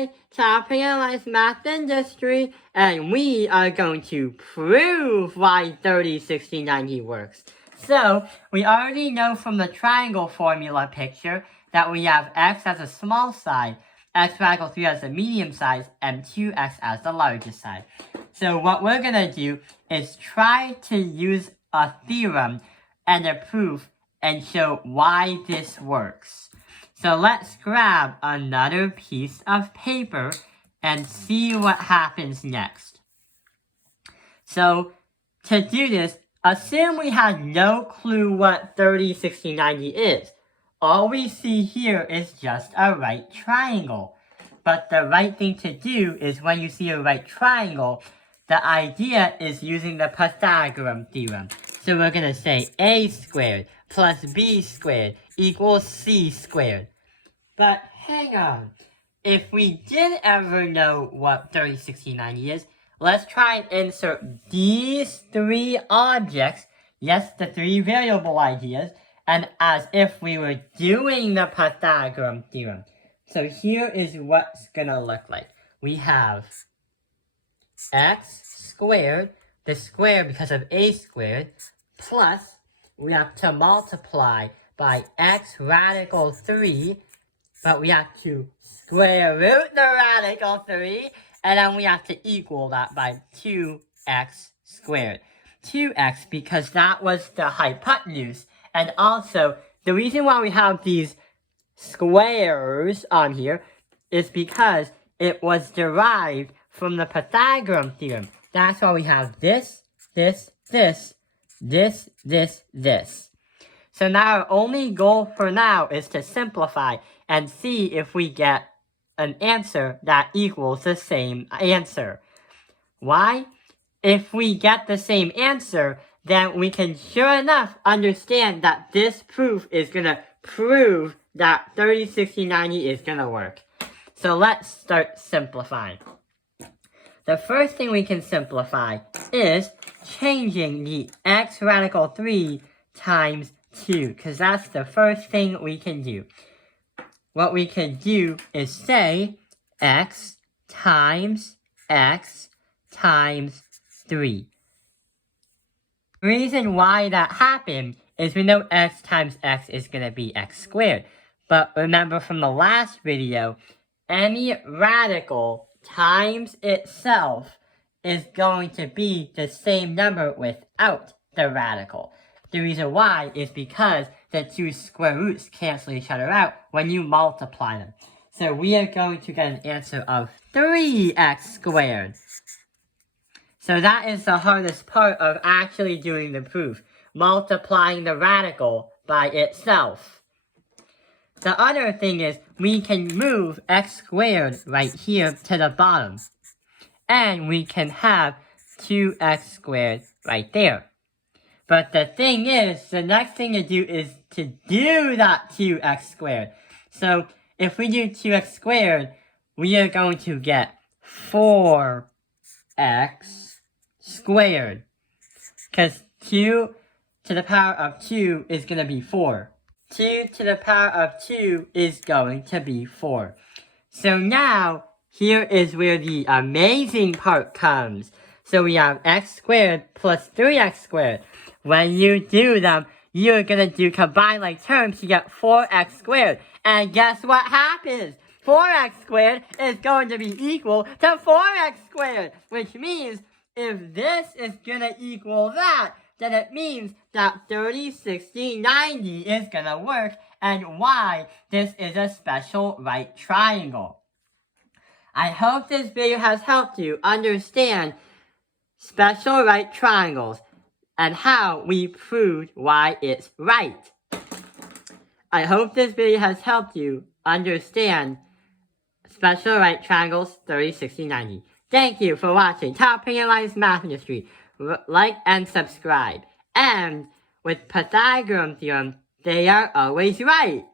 Today, Topping Analyze Math Industry, and we are going to prove why 30, 60, 90 works. So, we already know from the triangle formula picture that we have x as a small side, x radical 3 as the medium size, and 2x as the largest side. So what we're going to do is try to use a theorem and a proof and show why this works. So let's grab another piece of paper and see what happens next. So to do this, assume we had no clue what 30, 60, 90 is. All we see here is just a right triangle. But the right thing to do is when you see a right triangle, the idea is using the Pythagorean theorem. So we're going to say a squared plus b squared equals c squared. But hang on. If we did ever know what 30, 60, 90 is, let's try and insert these three objects, yes, the three variable ideas, and as if we were doing the Pythagorean theorem. So here is what's going to look like. We have x squared, the square because of a squared, plus we have to multiply by x radical 3, but we have to square root the radical 3, and then we have to equal that by 2x squared. 2x because that was the hypotenuse, and also the reason why we have these squares on here is because it was derived from the Pythagorean theorem. That's why we have this, this, this, this, this, this. So now our only goal for now is to simplify and see if we get an answer that equals the same answer. Why? If we get the same answer, then we can sure enough understand that this proof is going to prove that 30, 60, 90 is going to work. So let's start simplifying. The first thing we can simplify is changing the x radical 3 times 2, because that's the first thing we can do. What we can do is say x times 3. The reason why that happened is we know x times x is going to be x squared. But remember from the last video, any radical times itself is going to be the same number without the radical. The reason why is because the two square roots cancel each other out when you multiply them. So we are going to get an answer of 3x squared. So that is the hardest part of actually doing the proof, multiplying the radical by itself. The other thing is we can move x squared right here to the bottom. And we can have 2x squared right there. But the thing is, the next thing to do is to do that 2x squared. So if we do 2x squared, we are going to get 4x squared. Because 2 to the power of 2 is going to be 4. 2 to the power of 2 is going to be 4. So now, here is where the amazing part comes. So we have x squared plus 3x squared. When you do them, you're going to do combined like terms to get 4x squared. And guess what happens? 4x squared is going to be equal to 4x squared. Which means if this is going to equal that, then it means that 30, 60, 90 is going to work, and why this is a special right triangle. I hope this video has helped you understand special right triangles and how we proved why it's right. I hope this video has helped you understand special right triangles 30, 60, 90. Thank you for watching Topping Analyze Math Industry. Like and subscribe. And with Pythagorean theorem, they are always right.